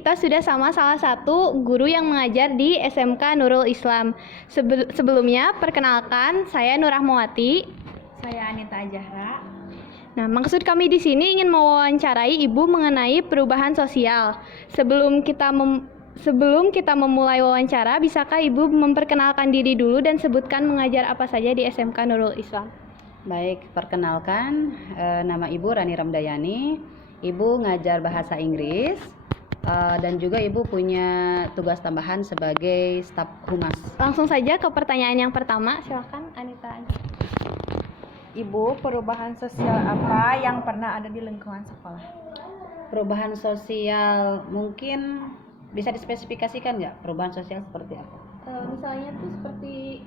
kita sudah sama salah satu guru yang mengajar di SMK Nurul Islam. Sebelumnya, perkenalkan, saya Nur Rahmawati. Saya Anita Ajahra. Nah, maksud kami di sini ingin mewawancarai Ibu mengenai perubahan sosial. Sebelum kita memulai wawancara, bisakah Ibu memperkenalkan diri dulu dan sebutkan mengajar apa saja di SMK Nurul Islam? Baik, perkenalkan, nama Ibu Rani Ramdayani. Ibu ngajar bahasa Inggris dan juga Ibu punya tugas tambahan sebagai staf humas. Langsung saja ke pertanyaan yang pertama, silakan Anita. Ibu, perubahan sosial apa yang pernah ada di lingkungan sekolah? Perubahan sosial mungkin bisa dispesifikasikan nggak? Perubahan sosial seperti apa? Misalnya tuh seperti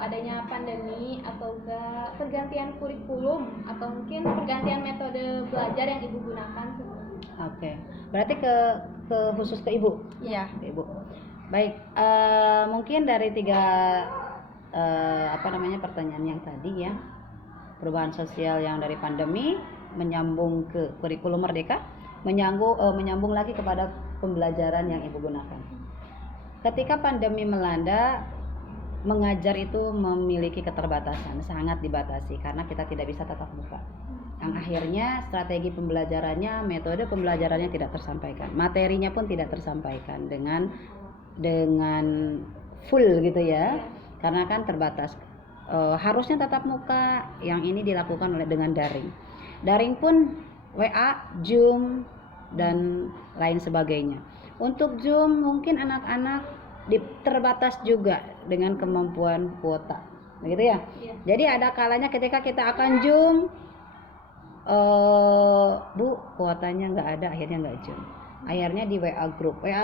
adanya pandemi atau enggak pergantian kurikulum atau mungkin pergantian metode belajar yang Ibu gunakan. Oke. Berarti ke khusus ke Ibu? Iya. Ke Ibu. Baik, mungkin dari tiga pertanyaan yang tadi ya. Perubahan sosial yang dari pandemi menyambung ke kurikulum merdeka, menyambung lagi kepada pembelajaran yang Ibu gunakan. Ketika pandemi melanda, mengajar itu memiliki keterbatasan, sangat dibatasi karena kita tidak bisa tatap muka. Yang akhirnya strategi pembelajarannya, metode pembelajarannya tidak tersampaikan, materinya pun tidak tersampaikan dengan full gitu ya, karena kan terbatas. Harusnya tatap muka, yang ini dilakukan dengan daring. Daring pun WA, Zoom dan lain sebagainya. Untuk Zoom mungkin anak-anak terbatas juga dengan kemampuan kuota, begitu ya. Jadi ada kalanya ketika kita akan Zoom, Bu, kuotanya nggak ada, akhirnya nggak Zoom. Akhirnya di WA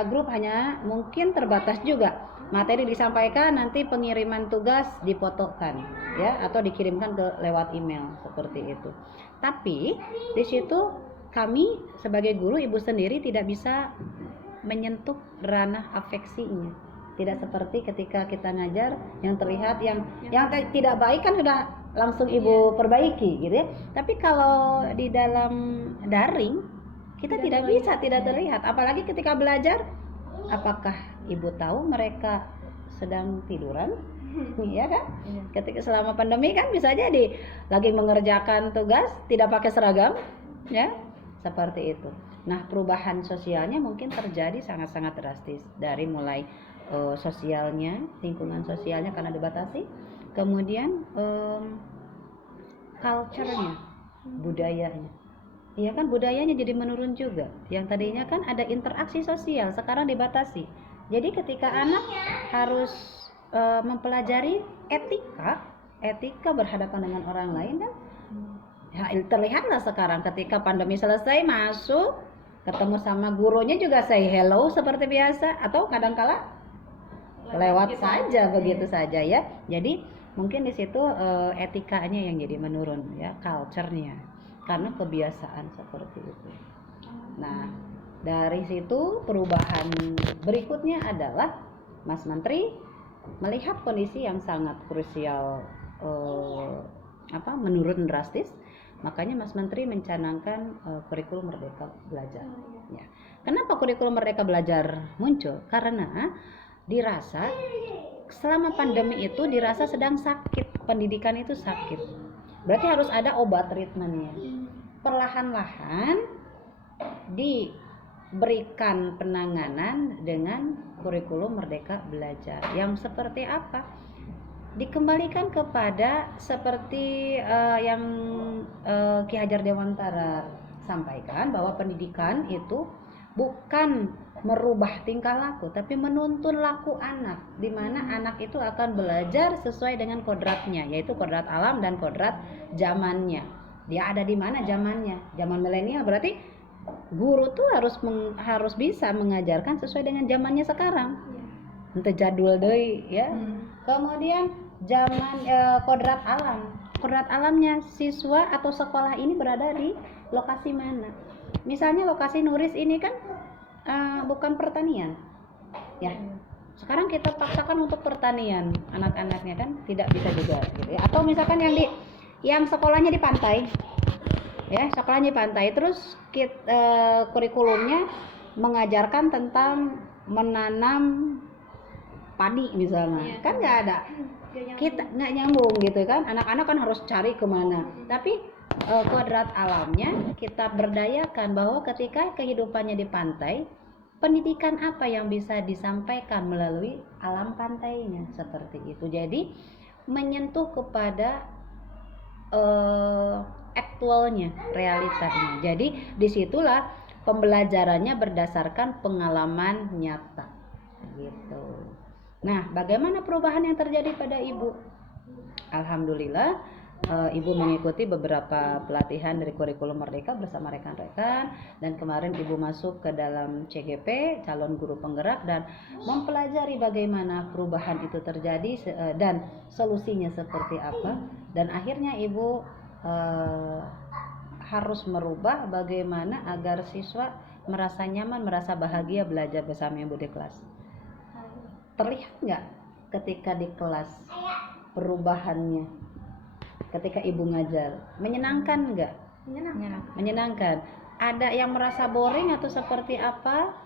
group hanya mungkin terbatas juga. Materi disampaikan, nanti pengiriman tugas difotokan ya, atau dikirimkan lewat email seperti itu. Tapi di situ kami sebagai guru, Ibu sendiri tidak bisa menyentuh ranah afeksinya. Tidak seperti ketika kita ngajar yang terlihat yang tidak baik kan sudah langsung Ibu perbaiki gitu ya. Tapi kalau di dalam daring kita tidak bisa, tidak terlihat. Apalagi ketika belajar, apakah Ibu tahu mereka sedang tiduran? Iya kan? Ketika selama pandemi kan bisa jadi lagi mengerjakan tugas tidak pakai seragam, ya seperti itu. Nah, perubahan sosialnya mungkin terjadi sangat-sangat drastis dari mulai sosialnya, lingkungan sosialnya karena dibatasi, kemudian culture-nya, budayanya. Iya kan, budayanya jadi menurun juga. Yang tadinya kan ada interaksi sosial, sekarang dibatasi. Jadi ketika anak harus mempelajari etika berhadapan dengan orang lain kan, ya, terlihatlah sekarang ketika pandemi selesai masuk, ketemu sama gurunya juga say hello seperti biasa, atau kadangkala lewat saja begitu saja ya. Jadi mungkin di situ etikanya yang jadi menurun ya, culture-nya, karena kebiasaan seperti itu. Nah, dari situ perubahan berikutnya adalah Mas Menteri melihat kondisi yang sangat krusial menurun drastis, makanya Mas Menteri mencanangkan kurikulum Merdeka Belajar. Ya. Kenapa kurikulum Merdeka Belajar muncul? Karena dirasa selama pandemi itu dirasa sedang sakit, pendidikan itu sakit. Berarti harus ada obat treatmentnya. Perlahan-lahan diberikan penanganan dengan kurikulum Merdeka Belajar. Yang seperti apa? Dikembalikan kepada seperti yang Ki Hajar Dewantara sampaikan, bahwa pendidikan itu bukan merubah tingkah laku, tapi menuntun laku anak, di mana anak itu akan belajar sesuai dengan kodratnya, yaitu kodrat alam dan kodrat zamannya. Dia ada di mana zamannya? Zaman milenial, berarti guru tuh harus bisa mengajarkan sesuai dengan zamannya sekarang. Untuk jadul deui ya. Kemudian zaman kodrat alam. Kodrat alamnya siswa atau sekolah ini berada di lokasi mana? Misalnya lokasi Nuris ini kan bukan pertanian, ya. Sekarang kita paksakan untuk pertanian, anak-anaknya kan tidak bisa juga, gitu ya. Atau misalkan yang sekolahnya di pantai, ya, sekolahnya di pantai, terus kurikulumnya mengajarkan tentang menanam padi misalnya, kan nggak ada, kita nggak nyambung gitu kan. Anak-anak kan harus cari kemana, tapi kodrat alamnya kita berdayakan bahwa ketika kehidupannya di pantai, pendidikan apa yang bisa disampaikan melalui alam pantainya, seperti itu. Jadi menyentuh kepada aktualnya, realitanya. Jadi disitulah pembelajarannya berdasarkan pengalaman nyata gitu. Nah, bagaimana perubahan yang terjadi pada ibu? Alhamdulillah, ibu mengikuti beberapa pelatihan dari kurikulum Merdeka bersama rekan-rekan, dan kemarin ibu masuk ke dalam CGP, calon guru penggerak, dan mempelajari bagaimana perubahan itu terjadi dan solusinya seperti apa. Dan akhirnya ibu harus merubah bagaimana agar siswa merasa nyaman, merasa bahagia belajar bersama ibu di kelas. Terlihat nggak ketika di kelas perubahannya? Ketika ibu ngajar, menyenangkan nggak? Menyenangkan. Ada yang merasa boring atau seperti apa?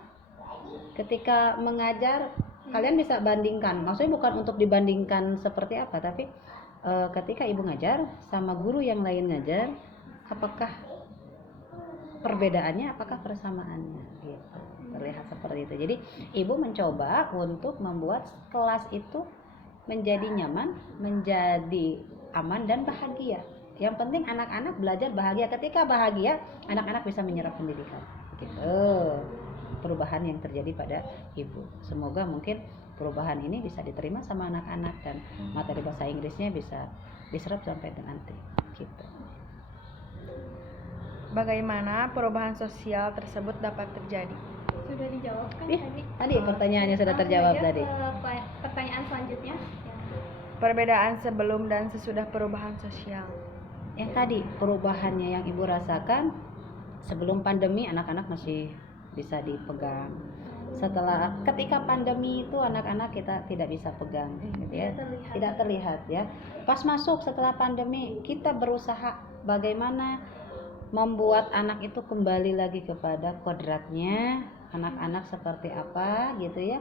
Ketika mengajar, kalian bisa bandingkan. Maksudnya bukan untuk dibandingkan seperti apa, tapi ketika ibu ngajar sama guru yang lain ngajar, apakah perbedaannya, apakah persamaannya? Gitu. Terlihat seperti itu. Jadi ibu mencoba untuk membuat kelas itu menjadi nyaman, menjadi aman dan bahagia. Yang penting anak-anak belajar bahagia. Ketika bahagia, anak-anak bisa menyerap pendidikan. Gitu. Perubahan yang terjadi pada ibu. Semoga mungkin perubahan ini bisa diterima sama anak-anak dan materi bahasa Inggrisnya bisa diserap sampai nanti. Gitu. Bagaimana perubahan sosial tersebut dapat terjadi? Sudah dijawab kan tadi? Tadi pertanyaannya sudah terjawab tadi. Pertanyaan selanjutnya. Perbedaan sebelum dan sesudah perubahan sosial. Yang tadi perubahannya yang ibu rasakan sebelum pandemi, anak-anak masih bisa dipegang. Setelah ketika pandemi itu anak-anak kita tidak bisa pegang, gitu ya. Tidak terlihat ya. Pas masuk setelah pandemi, kita berusaha bagaimana membuat anak itu kembali lagi kepada kodratnya, anak-anak seperti apa gitu ya.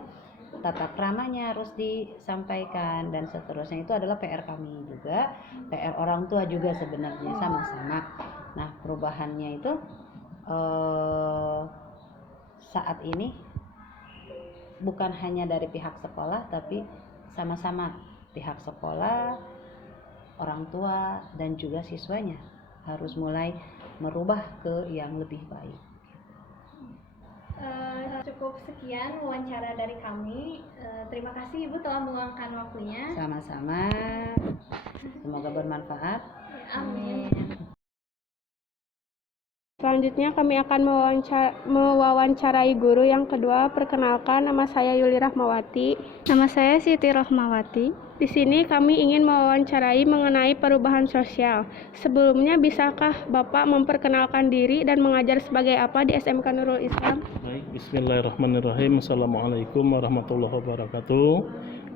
Tata kramanya harus disampaikan dan seterusnya. Itu adalah PR kami juga, PR orang tua juga sebenarnya sama-sama. Nah, perubahannya itu saat ini bukan hanya dari pihak sekolah, tapi sama-sama pihak sekolah, orang tua dan juga siswanya harus mulai merubah ke yang lebih baik. Cukup sekian wawancara dari kami. Terima kasih Ibu telah meluangkan waktunya. Sama-sama. Semoga bermanfaat. Amin. Selanjutnya kami akan mewawancarai guru yang kedua. Perkenalkan, nama saya Yuli Rahmawati. Nama saya Siti Rohmawati. Di sini kami ingin mewawancarai mengenai perubahan sosial. Sebelumnya, bisakah Bapak memperkenalkan diri dan mengajar sebagai apa di SMK Nurul Islam? Baik, bismillahirrahmanirrahim. Assalamualaikum warahmatullahi wabarakatuh.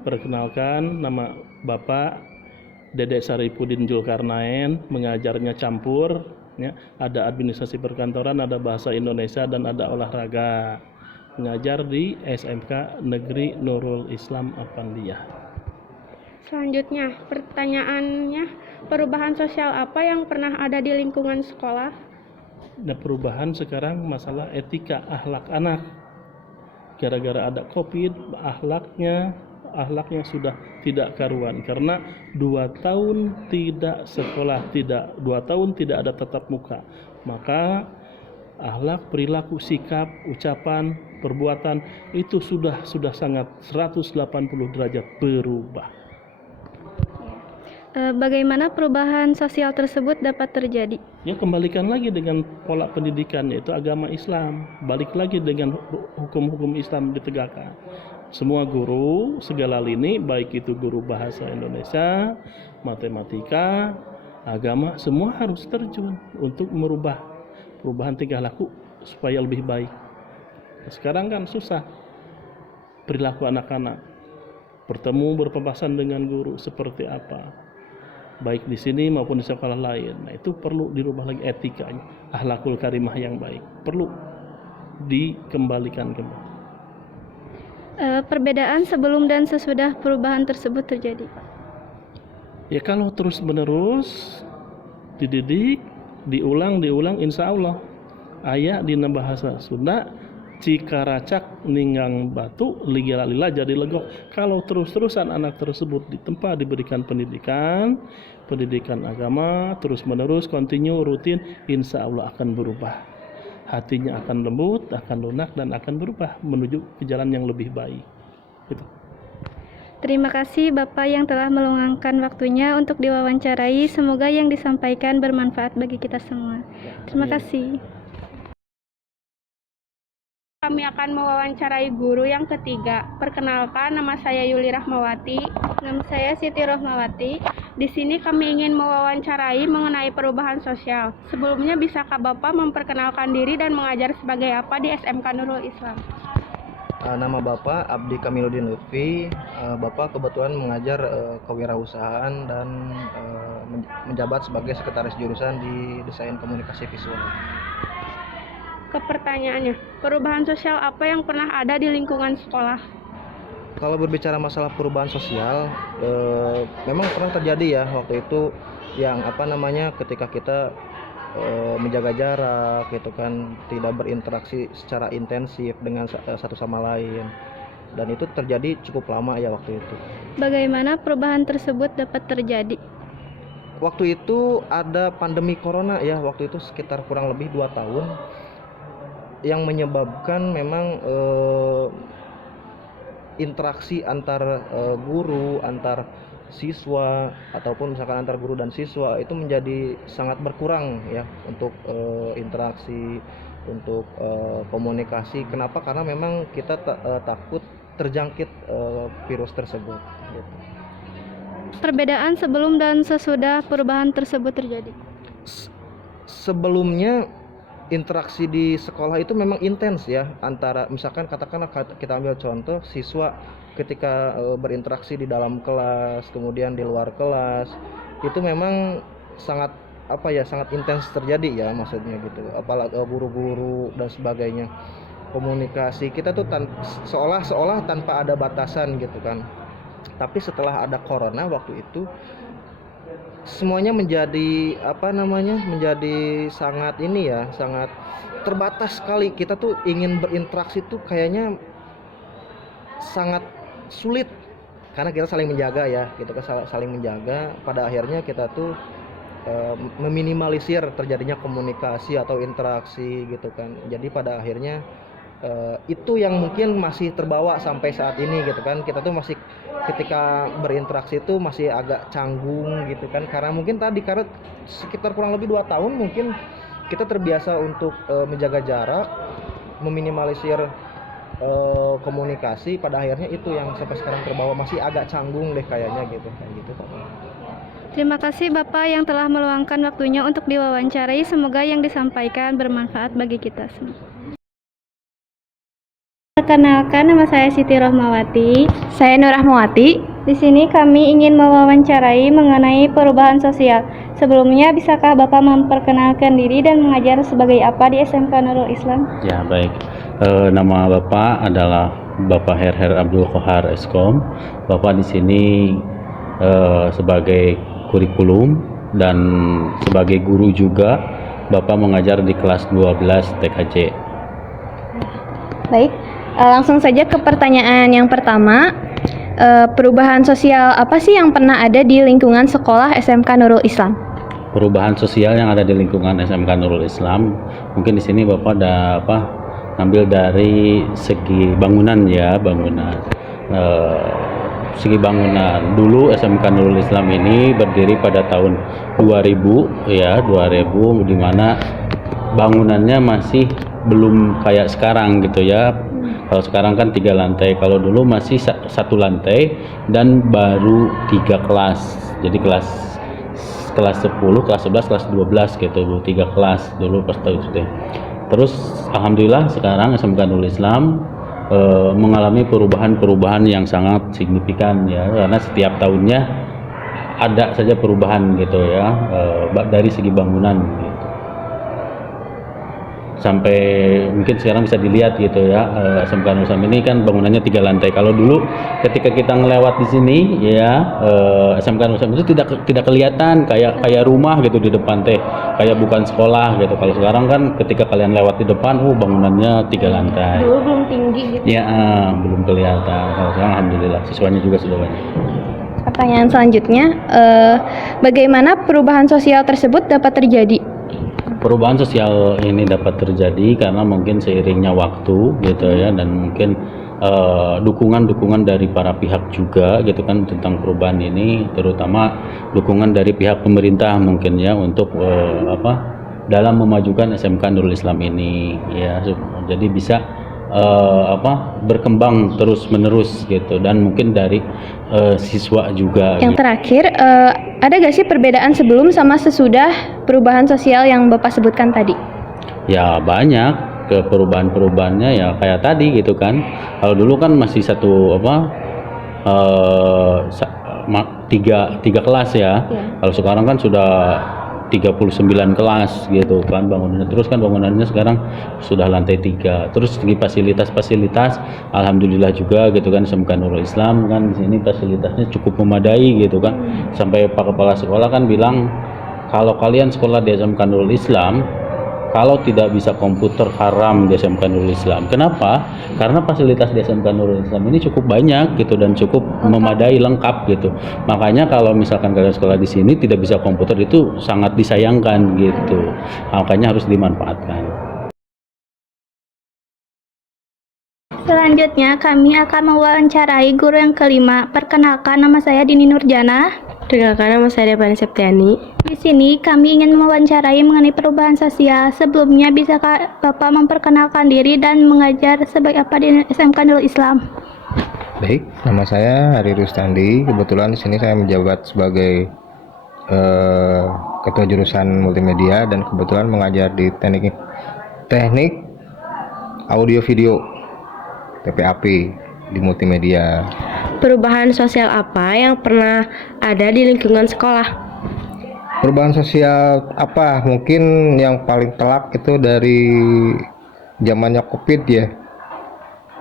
Perkenalkan, nama Bapak Dedek Saripudin Julkarnain, mengajarnya campur. Ya, ada administrasi perkantoran, ada bahasa Indonesia, dan ada olahraga. Mengajar di SMK Negeri Nurul Islam Apandiyah. Selanjutnya, pertanyaannya, perubahan sosial apa yang pernah ada di lingkungan sekolah? Nah, perubahan sekarang masalah etika akhlak anak. Gara-gara ada COVID, akhlaknya sudah tidak karuan karena 2 tahun tidak sekolah, 2 tahun tidak ada tatap muka. Maka akhlak, perilaku, sikap, ucapan, perbuatan itu sudah sangat 180 derajat berubah. Bagaimana perubahan sosial tersebut dapat terjadi? Ya, kembalikan lagi dengan pola pendidikan, yaitu agama Islam. Balik lagi dengan hukum-hukum Islam ditegakkan. Semua guru, segala lini, baik itu guru bahasa Indonesia, matematika, agama, semua harus terjun untuk merubah perubahan tingkah laku supaya lebih baik. Sekarang kan susah perilaku anak-anak, bertemu berpapasan dengan guru seperti apa, baik di sini maupun di sekolah lain. Nah, itu perlu dirubah lagi etikanya, akhlakul karimah yang baik perlu. dikembalikan kembali. Perbedaan sebelum dan sesudah perubahan tersebut terjadi. Ya kalau terus menerus dididik, diulang, insya Allah aya dina bahasa Sunda cikaracak ninggang batu ligila-lila jadi legok. Kalau terus-terusan anak tersebut ditempa diberikan pendidikan agama terus menerus continue rutin, insya Allah akan berubah. Hatinya akan lembut, akan lunak, dan akan berubah menuju ke jalan yang lebih baik. Gitu. Terima kasih Bapak yang telah meluangkan waktunya untuk diwawancarai. Semoga yang disampaikan bermanfaat bagi kita semua. Terima kasih. Kami akan mewawancarai guru yang ketiga. Perkenalkan, nama saya Yuli Rahmawati. Nama saya Siti Rohmawati. Di sini kami ingin mewawancarai mengenai perubahan sosial. Sebelumnya, bisakah Bapak memperkenalkan diri dan mengajar sebagai apa di SMK Nurul Islam? Nama Bapak Abdi Kamiluddin Lutfi. Bapak kebetulan mengajar kewirausahaan dan menjabat sebagai sekretaris jurusan di Desain Komunikasi Visual. Ke pertanyaannya, perubahan sosial apa yang pernah ada di lingkungan sekolah? Kalau berbicara masalah perubahan sosial, memang pernah terjadi ya waktu itu yang ketika kita menjaga jarak gitu kan, tidak berinteraksi secara intensif dengan satu sama lain, dan itu terjadi cukup lama ya waktu itu. Bagaimana perubahan tersebut dapat terjadi? Waktu itu ada pandemi corona ya, waktu itu sekitar kurang lebih 2 tahun, yang menyebabkan memang interaksi antar guru, antar siswa, ataupun misalkan antar guru dan siswa itu menjadi sangat berkurang ya, untuk interaksi, untuk komunikasi. Kenapa? Karena memang kita takut terjangkit virus tersebut gitu. Perbedaan sebelum dan sesudah perubahan tersebut terjadi. Sebelumnya interaksi di sekolah itu memang intens ya, antara misalkan katakanlah kita ambil contoh siswa ketika berinteraksi di dalam kelas, kemudian di luar kelas, itu memang sangat sangat intens terjadi ya, maksudnya gitu. Apalagi guru-guru dan sebagainya, komunikasi kita tuh seolah-olah tanpa ada batasan gitu kan. Tapi setelah ada corona waktu itu, semuanya menjadi menjadi sangat sangat terbatas sekali. Kita tuh ingin berinteraksi tuh kayaknya sangat sulit karena kita saling menjaga ya, gitu kan, saling menjaga. Pada akhirnya kita tuh meminimalisir terjadinya komunikasi atau interaksi gitu kan. Jadi pada akhirnya itu yang mungkin masih terbawa sampai saat ini gitu kan. Kita tuh masih ketika berinteraksi itu masih agak canggung gitu kan, karena mungkin karena sekitar kurang lebih 2 tahun mungkin kita terbiasa untuk menjaga jarak, meminimalisir komunikasi. Pada akhirnya itu yang sampai sekarang terbawa, masih agak canggung deh kayaknya gitu. Terima kasih Bapak yang telah meluangkan waktunya untuk diwawancarai. Semoga yang disampaikan bermanfaat bagi kita semua. Perkenalkan, nama saya Siti Rohmawati. Saya Nur Rahmawati. Di sini kami ingin mewawancarai mengenai perubahan sosial. Sebelumnya, bisakah Bapak memperkenalkan diri dan mengajar sebagai apa di SMK Nurul Islam? Ya, baik. Nama Bapak adalah Bapak Herher Abdul Qohar Eskom. Bapak di sini sebagai kurikulum dan sebagai guru juga. Bapak mengajar di kelas 12 TKJ. Baik, langsung saja ke pertanyaan yang pertama. Perubahan sosial apa sih yang pernah ada di lingkungan sekolah SMK Nurul Islam? Perubahan sosial yang ada di lingkungan SMK Nurul Islam, mungkin di sini Bapak ada ngambil dari segi bangunan ya, segi bangunan. Dulu SMK Nurul Islam ini berdiri pada tahun 2000 ya, 2000, di mana bangunannya masih belum kayak sekarang gitu ya. Kalau sekarang kan 3 lantai, kalau dulu masih 1 lantai dan baru 3 kelas. Jadi kelas 10, kelas 11, kelas 12 gitu, 3 kelas dulu pas tahun itu. Terus alhamdulillah sekarang SMK Nurul Islam mengalami perubahan yang sangat signifikan ya, karena setiap tahunnya ada saja perubahan gitu ya, dari segi bangunan gitu. sampai mungkin sekarang bisa dilihat gitu ya, SMK Nurul Islam ini kan bangunannya 3 lantai. Kalau dulu ketika kita ngelewat di sini ya, SMK Nurul Islam itu tidak kelihatan kayak rumah gitu di depan teh, kayak bukan sekolah gitu. Kalau sekarang kan ketika kalian lewat di depan, bangunannya 3 lantai. Dulu belum tinggi gitu. Ya, belum kelihatan. Kalau sekarang alhamdulillah siswanya juga sudah banyak. Pertanyaan selanjutnya, bagaimana perubahan sosial tersebut dapat terjadi? Perubahan sosial ini dapat terjadi karena mungkin seiringnya waktu gitu ya, dan mungkin dukungan dari para pihak juga gitu kan tentang perubahan ini, terutama dukungan dari pihak pemerintah mungkin ya untuk dalam memajukan SMK Nurul Islam ini ya, jadi bisa berkembang terus menerus gitu, dan mungkin dari siswa juga. Yang terakhir, ada gak sih perbedaan sebelum sama sesudah perubahan sosial yang Bapak sebutkan tadi? Ya banyak ke perubahan-perubahannya ya kayak tadi gitu kan. Kalau dulu kan masih tiga kelas ya. Kalau sekarang kan sudah 39 kelas gitu kan bangunannya. Terus kan bangunannya sekarang sudah lantai 3. Terus di fasilitas alhamdulillah juga gitu kan, SMK Nurul Islam kan di sini fasilitasnya cukup memadai gitu kan. Sampai Pak Kepala Sekolah kan bilang, kalau kalian sekolah di SMK Nurul Islam, kalau tidak bisa komputer haram di SMK Nurul Islam. Kenapa? Karena fasilitas di SMK Nurul Islam ini cukup banyak gitu dan cukup memadai, lengkap gitu. Makanya kalau misalkan kalian sekolah di sini tidak bisa komputer, itu sangat disayangkan gitu. Makanya harus dimanfaatkan. Selanjutnya kami akan mewawancarai guru yang kelima. Perkenalkan, nama saya Dini Nurjana. Perkenalkan, nama saya Devani Septiani. Di sini kami ingin mewawancarai mengenai perubahan sosial. Sebelumnya, bisakah Bapak memperkenalkan diri dan mengajar sebagai apa di SMK Nurul Islam? Baik, nama saya Hari Rustandi. Kebetulan di sini saya menjabat sebagai ketua jurusan multimedia dan kebetulan mengajar di teknik audio video TPAP di multimedia. Perubahan sosial apa yang pernah ada di lingkungan sekolah? Perubahan sosial apa? Mungkin yang paling telak itu dari zamannya COVID ya.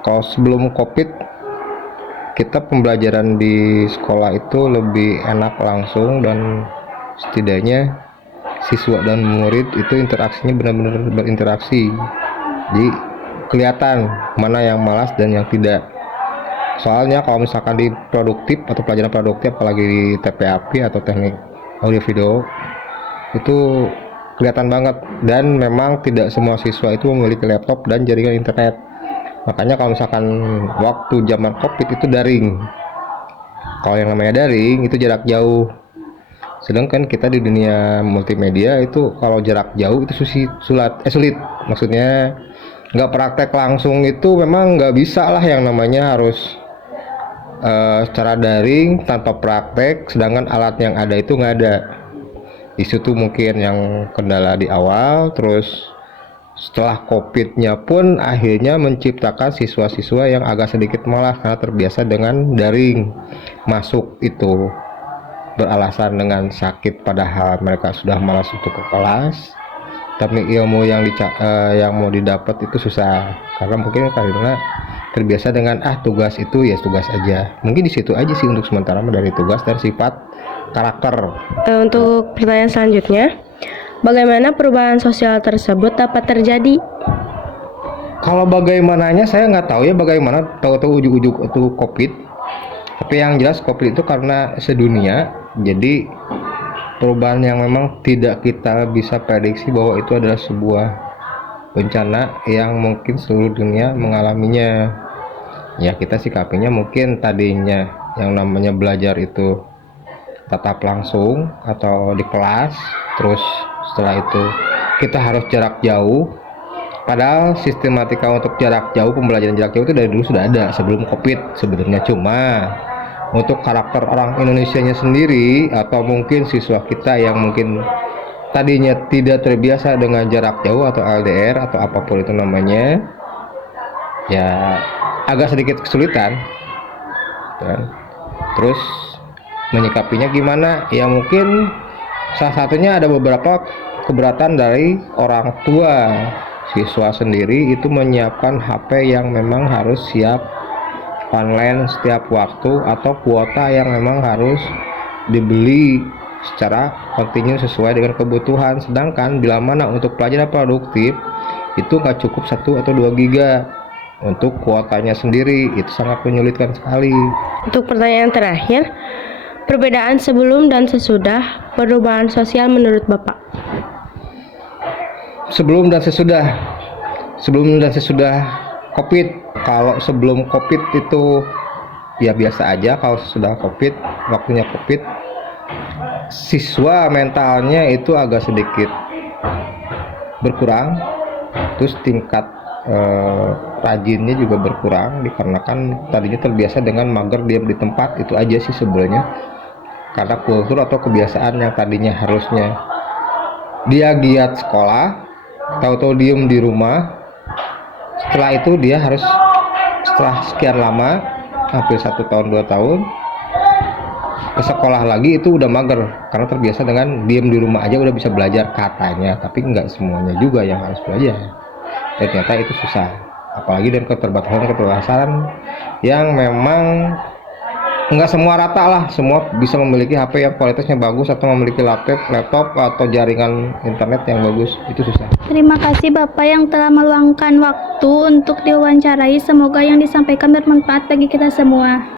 Kalau sebelum COVID, kita pembelajaran di sekolah itu lebih enak langsung, dan setidaknya siswa dan murid itu interaksinya benar-benar berinteraksi. Jadi kelihatan mana yang malas dan yang tidak. Soalnya kalau misalkan di produktif atau pelajaran produktif, apalagi di TPAP atau teknik audio video, itu kelihatan banget, dan memang tidak semua siswa itu memiliki laptop dan jaringan internet. Makanya kalau misalkan waktu zaman COVID itu daring. Kalau yang namanya daring itu jarak jauh. Sedangkan kita di dunia multimedia itu kalau jarak jauh itu sulit. Maksudnya nggak praktek langsung, itu memang nggak bisa lah, yang namanya harus secara daring tanpa praktek, sedangkan alat yang ada itu nggak ada. Di situ mungkin yang kendala di awal. Terus setelah COVID-nya pun akhirnya menciptakan siswa-siswa yang agak sedikit malas karena terbiasa dengan daring. Masuk itu beralasan dengan sakit, padahal mereka sudah malas untuk ke kelas, tapi ilmu yang mau didapat itu susah karena terbiasa dengan tugas itu ya tugas aja. Mungkin di situ aja sih untuk sementara dari tugas dan sifat karakter. Untuk pertanyaan selanjutnya, bagaimana perubahan sosial tersebut dapat terjadi? Kalau bagaimananya saya nggak tahu ya, bagaimana tahu-tahu ujuk-ujuk itu COVID. Tapi yang jelas COVID itu karena sedunia, jadi perubahan yang memang tidak kita bisa prediksi bahwa itu adalah sebuah bencana yang mungkin seluruh dunia mengalaminya. Ya kita sikapinya mungkin tadinya yang namanya belajar itu tatap langsung atau di kelas, terus setelah itu kita harus jarak jauh. Padahal sistematika untuk jarak jauh, pembelajaran jarak jauh itu dari dulu sudah ada sebelum COVID sebenarnya. Cuma untuk karakter orang Indonesianya sendiri, atau mungkin siswa kita yang mungkin tadinya tidak terbiasa dengan jarak jauh atau LDR atau apapun itu namanya, ya agak sedikit kesulitan kan. Terus menyikapinya gimana? Ya mungkin salah satunya ada beberapa keberatan dari orang tua. siswa sendiri itu menyiapkan HP yang memang harus siap online setiap waktu atau kuota yang memang harus dibeli secara kontinu sesuai dengan kebutuhan. Sedangkan bila mana untuk pelajaran produktif itu nggak cukup 1 atau 2 giga untuk kuotanya sendiri, itu sangat menyulitkan sekali. Untuk pertanyaan terakhir, perbedaan sebelum dan sesudah perubahan sosial menurut Bapak? Sebelum dan sesudah COVID. Kalau sebelum COVID itu ya biasa aja, kalau sesudah COVID, waktunya COVID, siswa mentalnya itu agak sedikit berkurang, terus tingkat rajinnya juga berkurang dikarenakan tadinya terbiasa dengan mager diam di tempat. Itu aja sih sebenarnya, karena kultur atau kebiasaan yang tadinya harusnya dia giat sekolah, tahu-tahu diem di rumah. Setelah itu dia harus setelah sekian lama, hampir 1 tahun 2 tahun ke sekolah lagi, itu udah mager karena terbiasa dengan diem di rumah aja udah bisa belajar katanya, tapi nggak semuanya juga yang harus belajar. Ternyata itu susah, apalagi dengan keterbatasan yang memang nggak semua rata lah, semua bisa memiliki HP yang kualitasnya bagus atau memiliki laptop atau jaringan internet yang bagus, itu susah. Terima kasih Bapak yang telah meluangkan waktu untuk diwawancarai. Semoga yang disampaikan bermanfaat bagi kita semua.